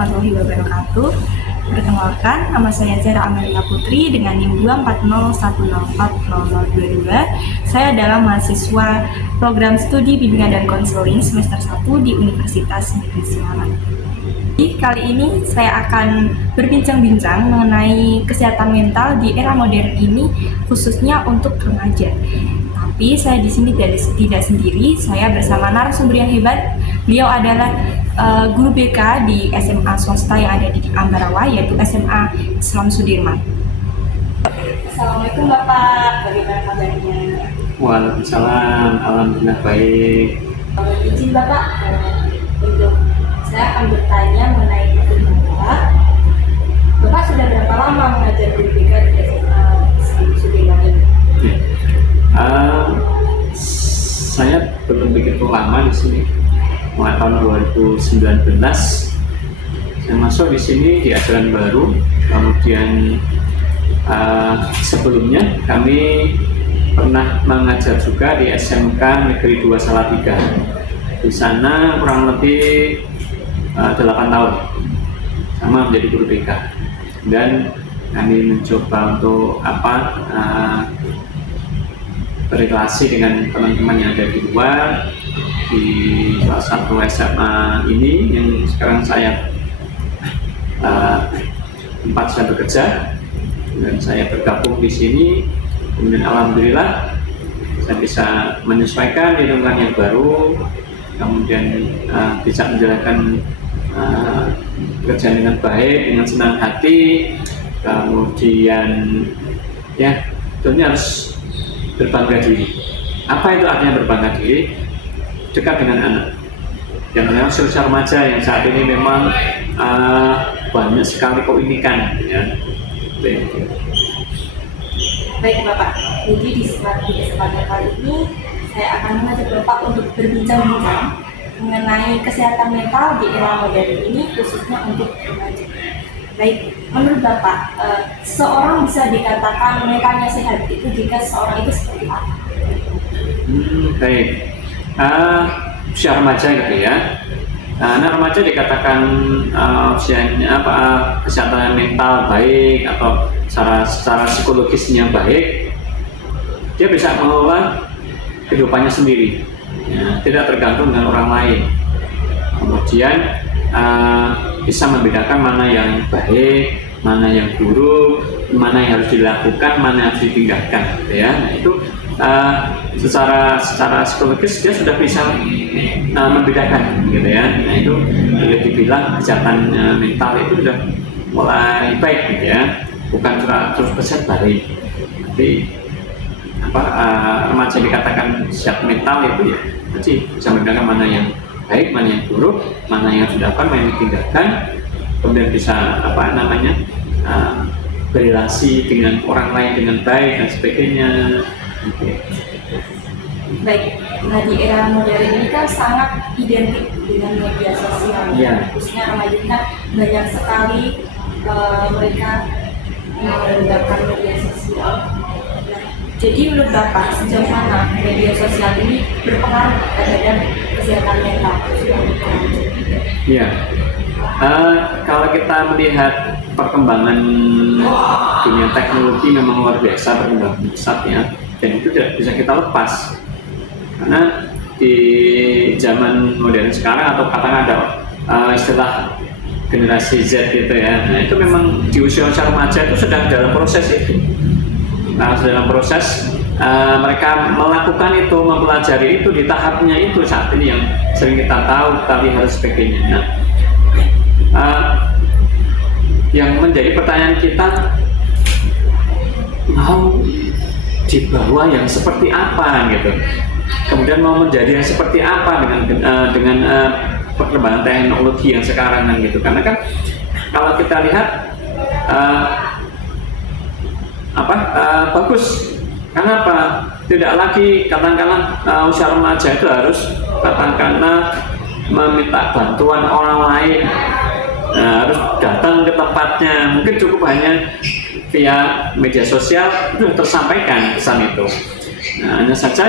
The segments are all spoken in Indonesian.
warahmatullahi wabarakatuh. Perkenalkan, nama saya Zara Amelia Putri dengan NIM 240104022. Saya adalah mahasiswa program studi bimbingan dan konseling semester 1 di Universitas Negeri Semarang. Kali ini saya akan berbincang-bincang mengenai kesehatan mental di era modern ini, khususnya untuk remaja. Tapi saya di sini tidak sendiri, saya bersama narasumber yang hebat. Beliau adalah guru BK di SMA swasta yang ada di Ambarawa, yaitu SMA Islam Sudirman. Assalamualaikum Bapak, bagaimana kabarnya? Waalaikumsalam, alhamdulillah baik. Izin Bapak, untuk saya akan bertanya mengenai itu Bapak. Bapak sudah berapa lama mengajar guru BK di SMA Islam Sudirman ini? Saya belum begitu lama di sini. Mulai tahun 2019 saya masuk di sini di ajaran baru. Kemudian sebelumnya kami pernah mengajar juga di SMK Negeri 2 Salatiga. Di sana kurang lebih 8 tahun sama menjadi guru BK. Dan kami mencoba untuk berrelasi dengan teman-teman yang ada di luar di salah satu SMA ini yang sekarang saya tempat saya bekerja, dan saya bergabung di sini. Kemudian alhamdulillah saya bisa menyesuaikan di lingkungan yang baru, kemudian bisa menjalankan pekerjaan dengan baik, dengan senang hati. Kemudian ya tentunya harus berbangga diri. Apa itu artinya berbangga diri? Dekat dengan anak. Yang memang usia remaja yang saat ini memang banyak sekali keunikan. Ya. Baik Bapak, jadi di kesempatan kali ini saya akan mengajak Bapak untuk berbincang-bincang mengenai kesehatan mental di era modern ini, khususnya untuk remaja. Baik, menurut Bapak, seorang bisa dikatakan mentalnya sehat itu jika seorang itu seperti apa? Baik, usia remaja gitu ya. Anak remaja dikatakan usianya kesehatan mental baik atau secara psikologisnya baik, dia bisa mengelola kehidupannya sendiri, ya, tidak tergantung dengan orang lain. Kemudian bisa membedakan mana yang baik, mana yang buruk, mana yang harus dilakukan, mana yang harus ditinggalkan, gitu ya. Nah, itu secara psikologis dia sudah bisa membedakan, gitu ya. Nah, itu boleh dibilang kesehatan mental itu sudah mulai baik, gitu ya. Bukan 100% baik, tapi remaja dikatakan sehat mental itu ya jadi bisa membedakan mana yang baik, mana yang buruk, mana yang sudah mana yang ditinggalkan, kemudian bisa berrelasi dengan orang lain dengan baik dan sebagainya. Okay. Baik, nah di era modern ini kan sangat identik dengan media sosial, khususnya remaja kan banyak sekali mereka menggunakan media sosial. Nah, jadi menurut Bapak sejauh mana media sosial ini berpengaruh terhadap kesehatan mental? Iya, kalau kita melihat perkembangan dunia teknologi memang luar biasa, perkembangan pesat ya, dan itu tidak bisa kita lepas karena di zaman modern sekarang atau katakan ada istilah generasi Z gitu ya. Nah, itu memang di usia remaja itu sedang dalam proses itu. Nah, dalam proses mereka melakukan itu, mempelajari itu di tahapnya itu saat ini yang sering kita tahu, kita lihat sebagainya. Nah, yang menjadi pertanyaan kita, mau dibawa yang seperti apa gitu, kemudian mau menjadi yang seperti apa dengan perkembangan teknologi yang sekarang kan gitu. Karena kan kalau kita lihat bagus, kenapa tidak lagi katakanlah usia remaja itu harus katakanlah meminta bantuan orang lain, harus datang ke tempatnya, mungkin cukup hanya via media sosial itu tersampaikan pesan itu. Nah, hanya saja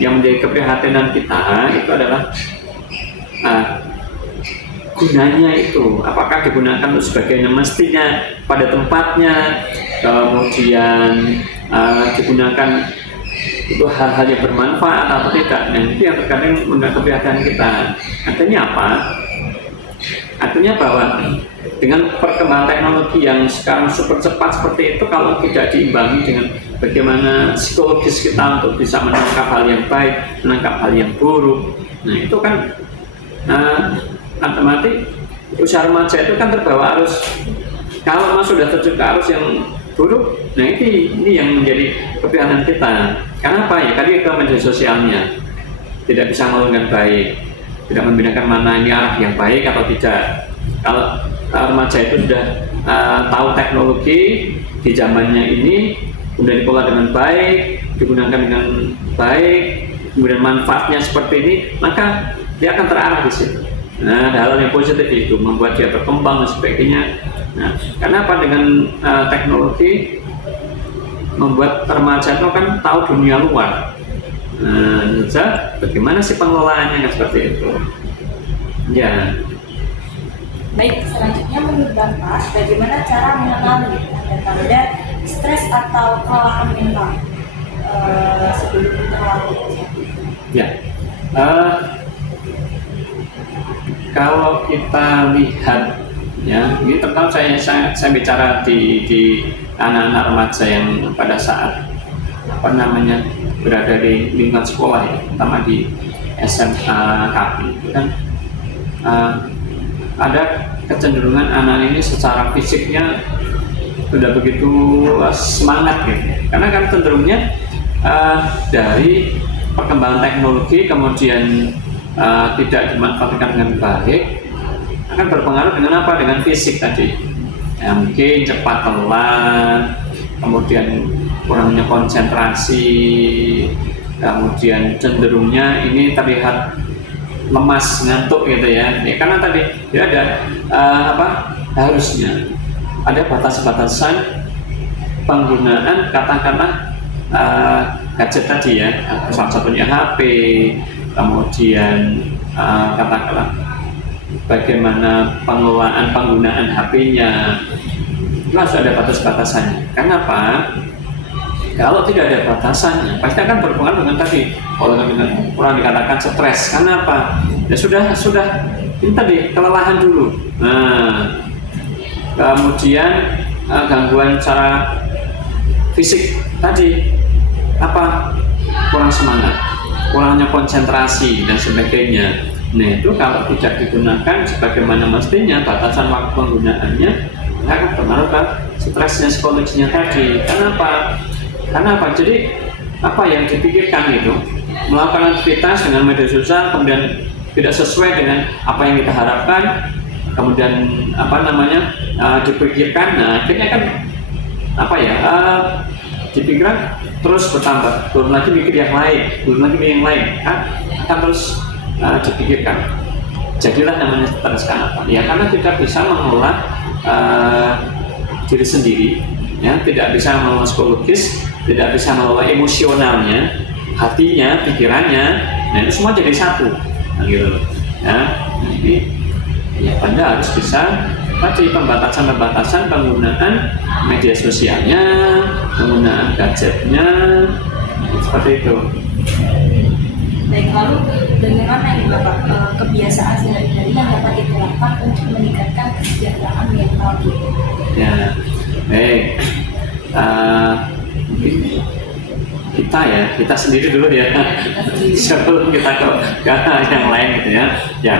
yang menjadi keprihatinan kita itu adalah gunanya itu, apakah digunakan untuk sebagai mestinya pada tempatnya, kemudian digunakan untuk hal-hal yang bermanfaat atau tidak. Nah, itu yang terkadang mengundang keprihatinan kita. Artinya apa? Artinya bahwa dengan perkembangan teknologi yang sekarang super cepat seperti itu, kalau tidak diimbangi dengan bagaimana psikologis kita untuk bisa menangkap hal yang baik, menangkap hal yang buruk, nah itu kan otomatis usia remaja itu kan terbawa arus. Kalau memang sudah terjun ke arus yang buruk, nah ini yang menjadi keprihatinan kita. Karena apa ya? Karena itu media sosialnya tidak bisa menggunakan baik, tidak membedakan mana ini arah yang baik atau tidak. Kalau remaja itu sudah tahu teknologi di zamannya ini, kemudian dikelola dengan baik, digunakan dengan baik, kemudian manfaatnya seperti ini, maka dia akan terarah di situ. Nah, hal yang positif itu membuat dia berkembang dan sebagainya. Nah, karena apa? Dengan teknologi membuat remaja itu kan tahu dunia luar. Nah, bagaimana sih pengelolaannya seperti itu? Ya. Baik, selanjutnya menurut Bapak, bagaimana cara mengenali tanda-tanda stres atau kelelahan mental sebelum terlalu? Ya, kalau kita lihat, ya, ini terutama saya bicara di anak-anak remaja yang pada saat berada di lingkungan sekolah, ya, terutama di SMA KB, itu kan ada kecenderungan anak ini secara fisiknya sudah begitu semangat gitu. Karena kan cenderungnya dari perkembangan teknologi kemudian tidak dimanfaatkan dengan baik, akan berpengaruh dengan apa? Dengan fisik tadi. Ya, mungkin cepat lelah, kemudian kurangnya konsentrasi, kemudian cenderungnya ini terlihat lemas, ngantuk gitu ya. Ya karena tadi dia ada harusnya ada batas-batasan penggunaan katakanlah gadget tadi ya, salah satunya HP, kemudian katakanlah bagaimana pengelolaan penggunaan HP-nya, itu harus ada batas-batasannya. Karena apa? Kalau tidak ada batasannya, pasti akan berpengaruh dengan tadi. Kalau orang dikatakan stres, karena apa? Ya sudah ini tadi kelelahan dulu. Nah, kemudian gangguan secara fisik tadi apa? Kurang semangat, kurangnya konsentrasi dan sebagainya. Nah itu kalau tidak digunakan sebagaimana mestinya, batasan waktu penggunaannya akan berpengaruh ke stresnya, psikologinya tadi. Kenapa? Jadi apa yang dipikirkan itu melakukan aktivitas dengan media sosial kemudian tidak sesuai dengan apa yang kita harapkan, kemudian dipikirkan, nah akhirnya kan dipikirkan terus bertambah, belum lagi mikir yang lain, akan terus dipikirkan. Jadilah namanya stres. Kenapa? Ya karena tidak bisa mengelola diri sendiri, ya tidak bisa mengelola psikologis, tidak bisa mengelola emosionalnya, hatinya, pikirannya. Nah itu semua jadi satu, nah, gitu. Ya, jadi ya Anda harus bisa tadi pembatasan penggunaan media sosialnya, penggunaan gadgetnya, seperti itu. Baik, lalu bagaimana ini Bapak kebiasaan sehari-hari yang dapat diterapkan untuk meningkatkan kesejahteraan mental kita? Ya, baik. Kita sendiri dulu ya, sebelum kita ke yang lain gitu ya. Ya,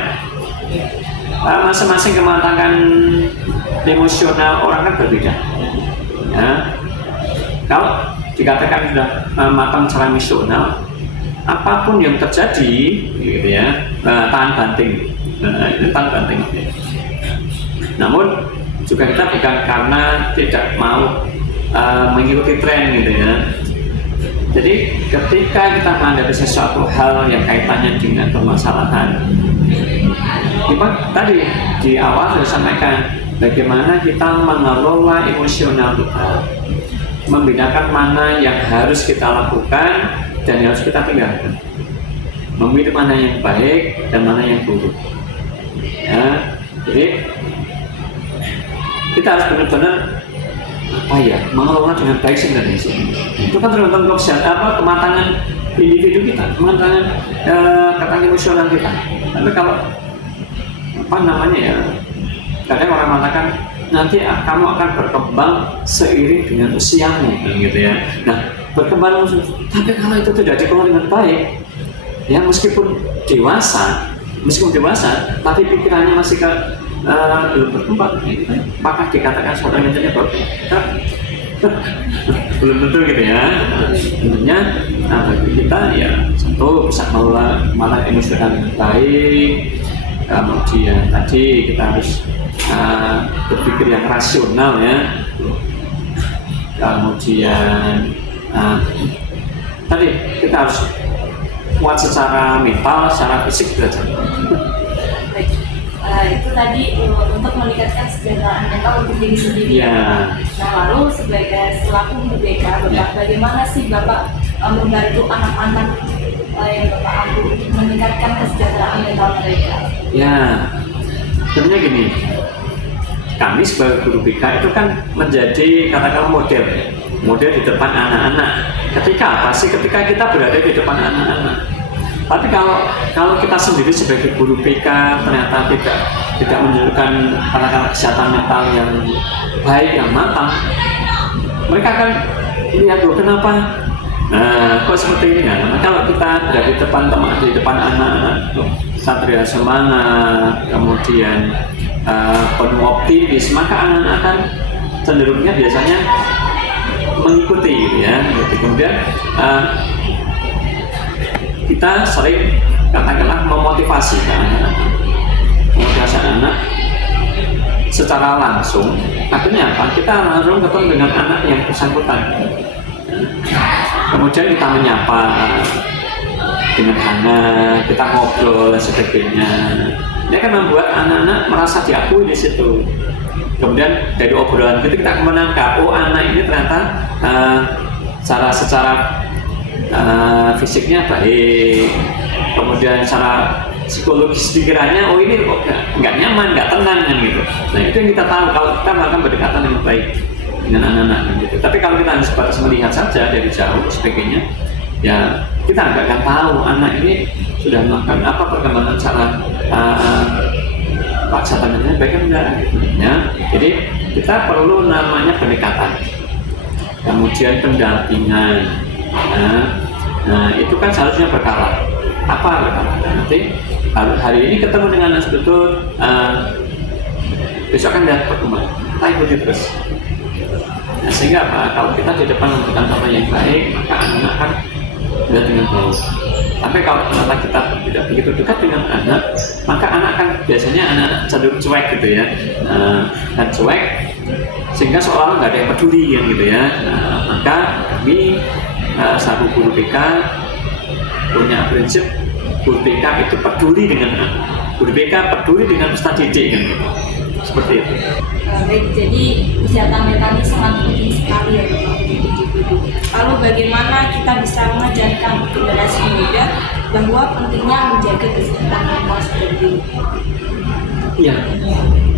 masing-masing kematangan emosional orang kan berbeda. Ya, kalau dikatakan sudah matang secara emosional, apapun yang terjadi, gitu ya, tahan banting. Itu tahan banting. Namun juga kita bukan karena tidak mau mengikuti tren, gitu ya. Jadi ketika kita menghadapi sesuatu hal yang kaitannya dengan permasalahan, kita tadi di awal sudah sampaikan bagaimana kita mengelola emosional kita, membedakan mana yang harus kita lakukan dan yang harus kita tinggalkan, memilih mana yang baik dan mana yang buruk. Ya, Jadi kita harus benar-benar mengelola dengan baik sebenarnya sih. Itu kan tergantung kematangan individu kita, kematangan katakan emosional kita. Tapi kalau kadang orang mengatakan nanti kamu akan berkembang seiring dengan usiamu, gitu ya. Nah, berkembang, tapi kalau itu tidak dikelola dengan baik, ya meskipun dewasa, tapi pikirannya masih belum berkembang, maka dikatakan seorang mentalnya belum tentu gitu ya. Tentunya bagi kita ya satu bisa mengelola kemarahan emosional dengan baik. Kemudian tadi kita harus berpikir yang rasional ya. Kemudian tadi kita harus kuat secara mental, secara fisik juga. Baik. Itu tadi untuk meningkatkan kesejahteraan mental untuk diri sendiri. Ya. Nah, lalu sebagai selaku guru BK, Bapak, bagaimana sih Bapak membantu anak-anak yang Bapak ambil untuk meningkatkan kesejahteraan mental mereka? Ya, sebenarnya gini, kami sebagai guru BK itu kan menjadi katakanlah model di depan anak-anak. Ketika apa sih? Ketika kita berada di depan anak-anak. Tapi kalau kita sendiri sebagai guru BK ternyata tidak menunjukkan katakanlah kesehatan mental yang baik, yang matang, mereka akan lihat kenapa. Nah, kok seperti ini kan? Kalau kita berada di depan anak-anak, satria semangat, kemudian penuh optimis, maka anak-anak akan cenderungnya biasanya mengikuti, gitu ya. Kemudian kita sering katakanlah memotivasi anak secara langsung. Akhirnya apa? Kita langsung ketemu dengan anak yang bersangkutan. Kemudian kita menyapa dengan anak, kita ngobrol dan sebagainya. Ini akan membuat anak-anak merasa diakui di situ. Kemudian dari obrolan itu kita akan menangkap, anak ini ternyata secara fisiknya baik, kemudian secara psikologis pikirannya, ini kok nggak nyaman, nggak tenang kan gitu. Nah, itu yang kita tahu kalau kita melakukan pendekatan yang baik dengan anak-anak gitu. Tapi kalau kita hanya sebatas melihat saja dari jauh sebagainya, ya kita nggak akan tahu anak ini sudah melakukan apa perkembangan secara kesehatan baik enggak gitu ya. Jadi kita perlu namanya pendekatan, kemudian pendampingan. Nah, itu kan seharusnya berkala. Apa berkala? Nanti hari ini ketemu dengan anak betul, besok akan lihat perkembangan. Kita ikuti terus. Nah, sehingga apa? Kalau kita di depan memberikan contoh yang baik, maka anak akan melihat dengan baik. Tapi kalau ternyata kita tidak begitu dekat dengan anak, maka anak kan biasanya anak cenderung cuek gitu ya, dan cuek sehingga seolah-olah nggak ada yang peduli kan gitu ya. Maka kami selaku guru BK punya prinsip guru BK itu peduli dengan anak, guru BK peduli dengan peserta didik kan gitu. Seperti itu. Baik, jadi kesehatan mental ini sangat penting sekali ya Bapak untuk individu. Lalu bagaimana kita bisa mengajarkan generasi muda bahwa pentingnya menjaga kesehatan mental seperti ini? Iya,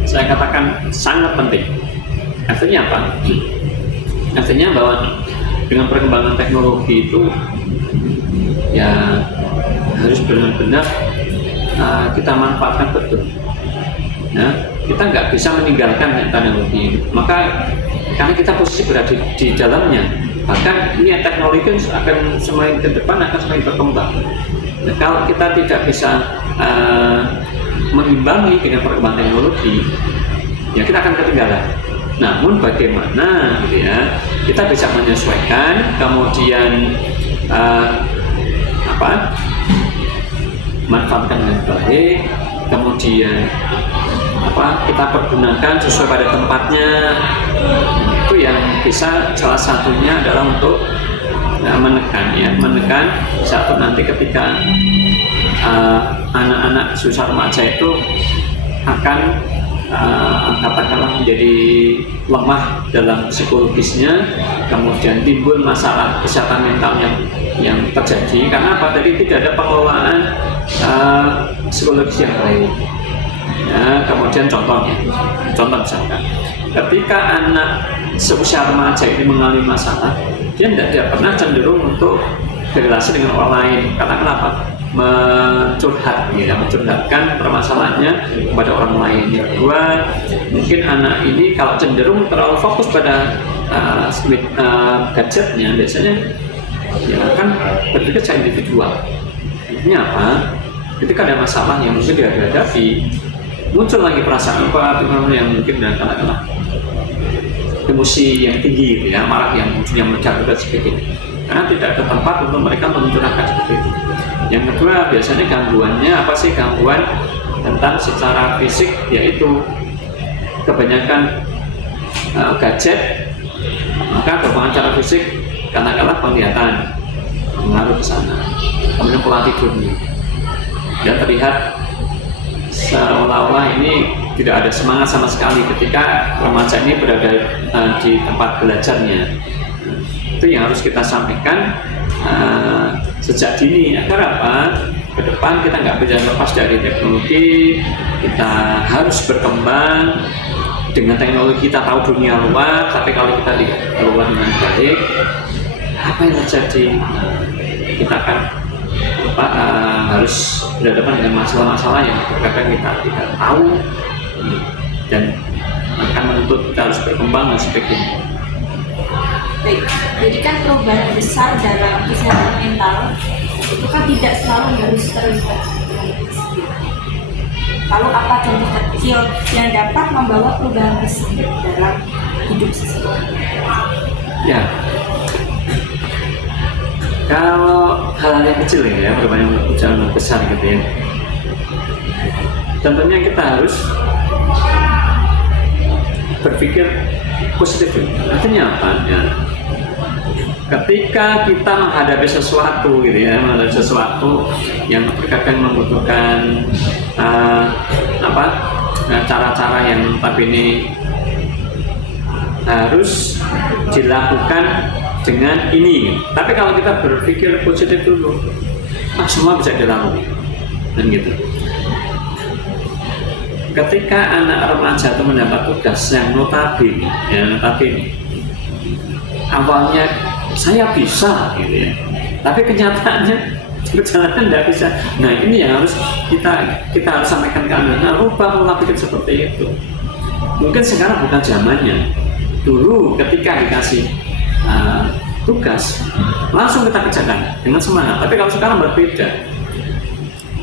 saya katakan sangat penting. Artinya apa? Artinya bahwa dengan perkembangan teknologi itu ya harus benar-benar kita manfaatkan betul. Ya, kita nggak bisa meninggalkan teknologi ini. Maka karena kita posisi berada di dalamnya, bahkan ini teknologi akan semakin ke depan akan semakin berkembang. Nah, kalau kita tidak bisa mengimbangi dengan perkembangan teknologi, ya kita akan ketinggalan. Namun bagaimana gitu ya, kita bisa menyesuaikan, kemudian manfaatkan dengan baik, kemudian kita pergunakan sesuai pada tempatnya. Itu yang bisa salah satunya adalah untuk menekan satu nanti ketika anak-anak usia remaja itu akan katakanlah menjadi lemah dalam psikologisnya, kemudian timbul masalah kesehatan mental yang terjadi karena apa? Tadi tidak ada pengelolaan psikologis yang baik. Ya, kemudian contoh misalkan, ketika anak seusia remaja ini mengalami masalah, dia tidak pernah cenderung untuk berrelasi dengan orang lain. Karena kenapa? Mencurhatkan permasalahannya kepada orang lain. Yang kedua, mungkin anak ini kalau cenderung terlalu fokus pada gadgetnya, biasanya ya akan berpikir secara individual. Artinya apa? Ketika ada masalah yang mungkin dia hadapi, muncul lagi perasaan apa yang mungkin katakanlah emosi yang tinggi, gitu ya, marah yang meledak dan sebagainya. Karena tidak ada tempat untuk mereka mencurahkan seperti itu. Yang kedua, biasanya gangguannya apa sih? Gangguan tentang secara fisik, yaitu kebanyakan gadget, maka gangguan secara fisik katakanlah penglihatan mengaruh ke sana, kemudian pola tidurnya, dan terlihat seolah-olah ini tidak ada semangat sama sekali ketika remaja ini berada di tempat belajarnya. Itu yang harus kita sampaikan sejak dini, agar apa? Ke depan kita nggak bisa lepas dari teknologi, kita harus berkembang dengan teknologi. Kita tahu dunia luar, tapi kalau kita lihat keluar dengan baik, apa yang terjadi? Kita akan harus berhadapan dengan masalah-masalah yang terkadang kita tidak tahu dan akan menuntut kita harus berkembang dan sebagainya. Baik, jadi kan perubahan besar dalam kesehatan mental itu kan tidak selalu harus terlibat. Lalu apa contoh kecil yang dapat membawa perubahan besar dalam hidup seseorang? Ya, kalau hal yang kecil ya, perubahan yang besar gitu ya, tentunya kita harus berpikir positif. Artinya apa? Ya, ketika kita menghadapi sesuatu gitu ya, menghadapi sesuatu yang terkadang membutuhkan cara-cara yang tapi ini harus dilakukan dengan ini. Tapi kalau kita berpikir positif dulu, semua bisa dilalui dan gitu. Ketika anak remaja itu mendapat tugas yang notabene, awalnya saya bisa gitu ya, tapi kenyataannya perjalanan tidak bisa. Nah, ini yang harus kita harus sampaikan ke anak. Nah, rubah pola pikir seperti itu. Mungkin sekarang bukan zamannya. Dulu ketika dikasih tugas, langsung kita kerjakan dengan semangat. Tapi kalau sekarang berbeda.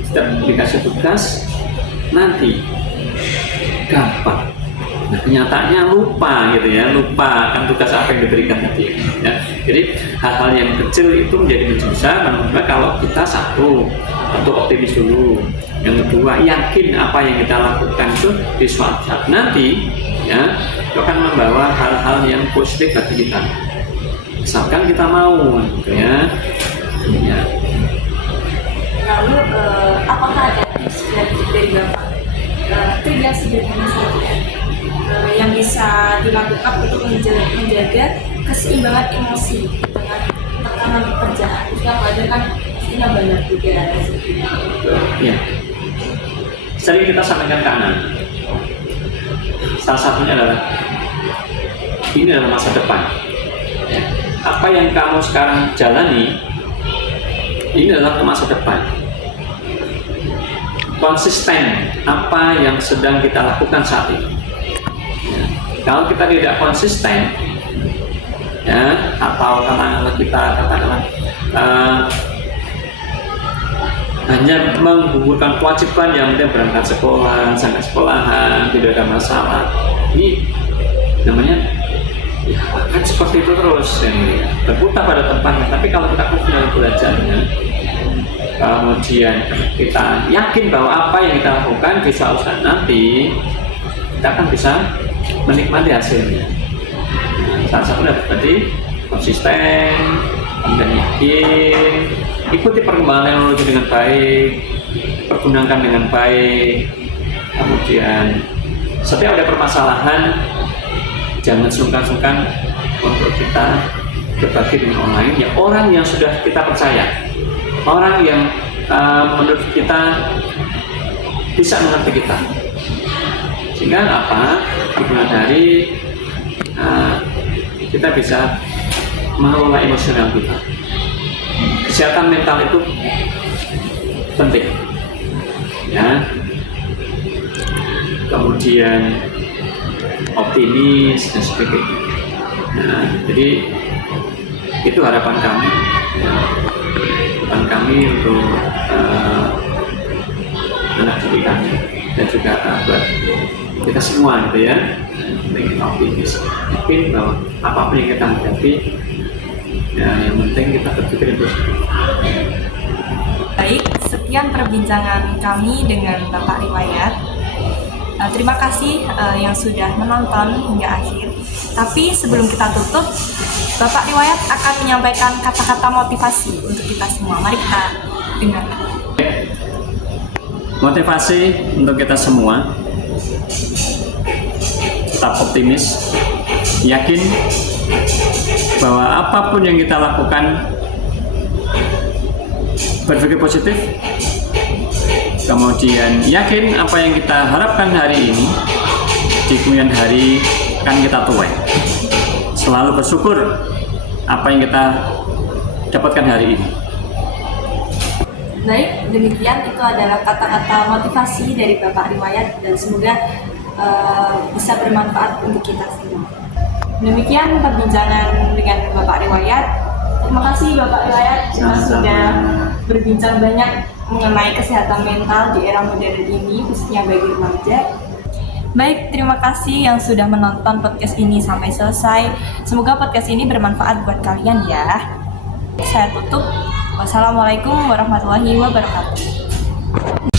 Setiap dikasih tugas, nanti gampang. Nah, kenyataannya lupa gitu ya, lupa akan tugas apa yang diberikan tadi. Ya. Jadi hal-hal yang kecil itu menjadi besar. Karena kalau kita satu optimis dulu, yang kedua yakin apa yang kita lakukan itu di suatu saat nanti ya itu akan membawa hal-hal yang positif bagi kita. Misalkan kita mau, gitu ya. Ya. Lalu apakah ada tips dari Bapak? Itu yang sederhana saja yang bisa dilakukan untuk menjaga keseimbangan emosi dengan tekanan pekerjaan. Yang ada kan pastinya banyak juga. Ya. Sering kita sampaikan ke anak. Salah satunya adalah ini adalah masa depan. Ya. Apa yang kamu sekarang jalani ini adalah masa depan. Konsisten apa yang sedang kita lakukan saat ini. Ya. Kalau kita tidak konsisten, ya, atau katakanlah hanya menggugurkan kewajiban yang penting berangkat sekolah, sampai sekolahan, tidak ada masalah. Ini namanya ya, akan seperti itu terus, ya, berputar pada tempatnya. Tapi kalau kita konsisten belajarnya, kemudian kita yakin bahwa apa yang kita lakukan di suatu saat nanti kita akan bisa menikmati hasilnya. Salah satunya tadi konsisten, kemudian yakin, ikuti perkembangan teknologi dengan baik, pergunakan dengan baik. Kemudian setiap ada permasalahan jangan sungkan-sungkan untuk kita berbagi dengan orang lain, ya orang yang sudah kita percaya, orang yang menurut kita bisa mengerti kita. Sehingga apa? Di kemudian hari kita bisa mengelola emosional kita. Kesehatan mental itu penting, ya. Kemudian optimis dan sebagainya. Nah, jadi itu harapan kami, ya. Harapan kami untuk anak didik kami dan juga buat kita semua, gitu ya. Kita optimis, yakin bahwa apapun yang kita hadapi, ya, yang penting kita berpikir positif. Baik, sekian perbincangan kami dengan Bapak Riwayat. Terima kasih yang sudah menonton hingga akhir. Tapi sebelum kita tutup, Bapak Riwayat akan menyampaikan kata-kata motivasi untuk kita semua. Mari kita dengarkan. Motivasi untuk kita semua, tetap optimis, yakin bahwa apapun yang kita lakukan, berpikir positif, kemudian yakin apa yang kita harapkan hari ini di kemudian hari akan kita tuai. Selalu bersyukur apa yang kita dapatkan hari ini. Baik, demikian itu adalah kata-kata motivasi dari Bapak Riwayat dan semoga bisa bermanfaat untuk kita semua. Demikian perbincangan dengan Bapak Riwayat. Terima kasih Bapak Riwayat sudah berbincang banyak mengenai kesehatan mental di era modern ini, khususnya bagi remaja. Baik, terima kasih yang sudah menonton podcast ini sampai selesai. Semoga podcast ini bermanfaat buat kalian ya. Saya tutup. Wassalamualaikum warahmatullahi wabarakatuh.